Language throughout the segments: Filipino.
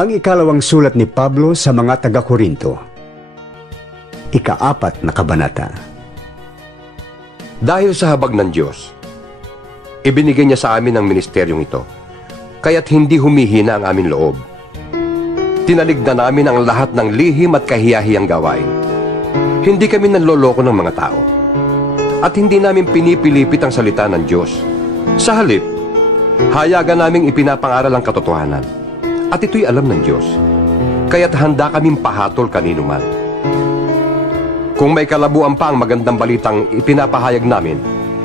Ang ikalawang sulat ni Pablo sa mga taga-Korinto. Ikaapat na kabanata. Dahil sa habag ng Diyos, ibinigay niya sa amin ang ministeryong ito, kaya't hindi humihina ang aming loob. Tinalig na namin ang lahat ng lihim at kahiyahiyang gawain. Hindi kami nanloloko ng mga tao. At hindi namin pinipilipit ang salita ng Diyos. Sa halip, hayagan naming ipinapangaral ang katotohanan. At ito'y alam ng Diyos. Kaya't handa kaming pahatol kanino man. Kung may kalabuan pa ang magandang balitang ipinapahayag namin,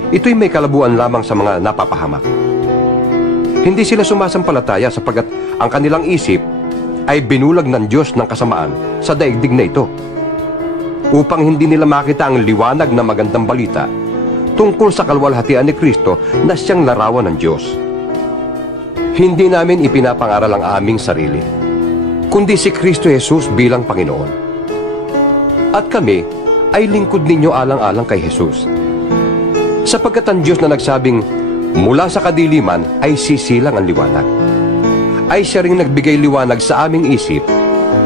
ito'y may kalabuan lamang sa mga napapahamak. Hindi sila sumasampalataya sapagat ang kanilang isip ay binulag ng Diyos ng kasamaan sa daigdig na ito. Upang hindi nila makita ang liwanag na magandang balita tungkol sa kalwalhatian ni Kristo na siyang larawan ng Diyos. Hindi namin ipinapangaral ang aming sarili, kundi si Kristo Jesus bilang Panginoon. At kami ay lingkod ninyo alang-alang kay Jesus. Sapagkat ang Diyos na nagsabing, mula sa kadiliman ay sisilang ang liwanag. Ay siya ring nagbigay liwanag sa aming isip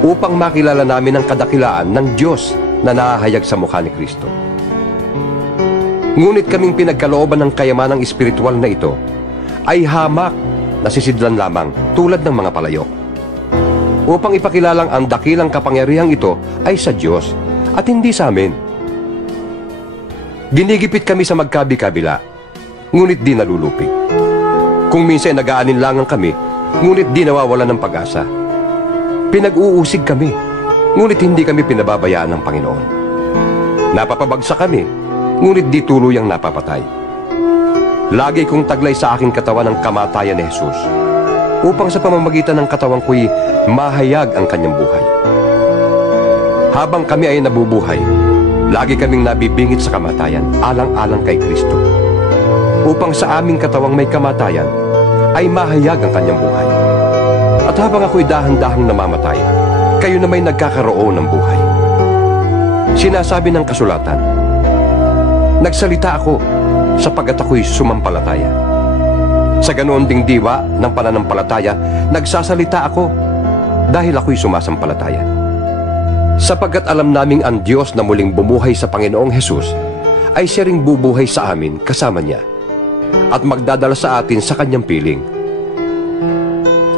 upang makilala namin ang kadakilaan ng Diyos na nahahayag sa mukha ni Kristo. Ngunit kaming pinagkalooban ng kayamanang espiritual na ito ay hamak na sisidlan lamang tulad ng mga palayok. Upang ipakilalang ang dakilang kapangyarihang ito ay sa Diyos at hindi sa amin. Ginigipit kami sa magkabi-kabila, ngunit di nalulupig. Kung minsan nag-aalinlangan kami, ngunit di nawawala ng pag-asa. Pinag-uusig kami, ngunit hindi kami pinababayaan ng Panginoon. Napapabagsak kami, ngunit di tuluyang napapatay. Lagi kong taglay sa aking katawan ang kamatayan ni Jesus, upang sa pamamagitan ng katawan ko'y mahayag ang kanyang buhay. Habang kami ay nabubuhay, lagi kaming nabibingit sa kamatayan, alang-alang kay Kristo. Upang sa aming katawang may kamatayan, ay mahayag ang kanyang buhay. At habang ako'y dahan-dahang namamatay, kayo na may nagkakaroon ng buhay. Sinasabi ng kasulatan, Nagsalita ako sapagat ako'y sumampalataya. Sa ganoon ding diwa ng pananampalataya, nagsasalita ako dahil ako'y sumasampalataya. Sapagkat alam naming ang Diyos na muling bumuhay sa Panginoong Hesus ay siya ring bubuhay sa amin kasama niya at magdadala sa atin sa kanyang piling.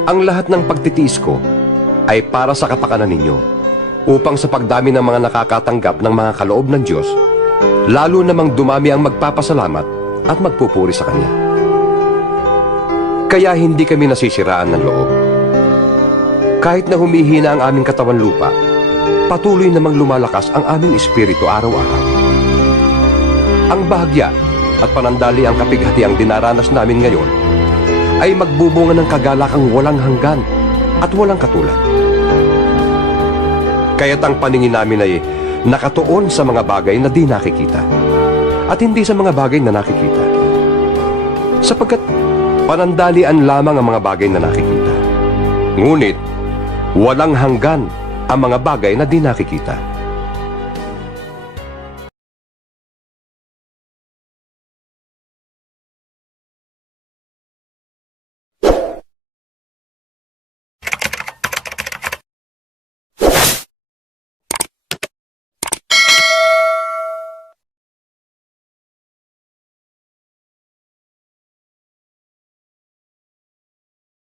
Ang lahat ng pagtitiis ko ay para sa kapakanan ninyo upang sa pagdami ng mga nakakatanggap ng mga kaloob ng Diyos, lalo namang dumami ang magpapasalamat at magpupuri sa Kanya. Kaya hindi kami nasisiraan ng loob. Kahit na humihina ang aming katawan lupa, patuloy namang lumalakas ang aming espiritu araw-araw. Ang bahagya at panandali ang kapighati ang dinaranas namin ngayon ay magbubunga ng kagalakang walang hanggan at walang katulad. Kaya't ang paningin namin ay nakatuon sa mga bagay na di nakikita at hindi sa mga bagay na nakikita. Sapagkat panandalian lamang ang mga bagay na nakikita. Ngunit walang hanggan ang mga bagay na di nakikita.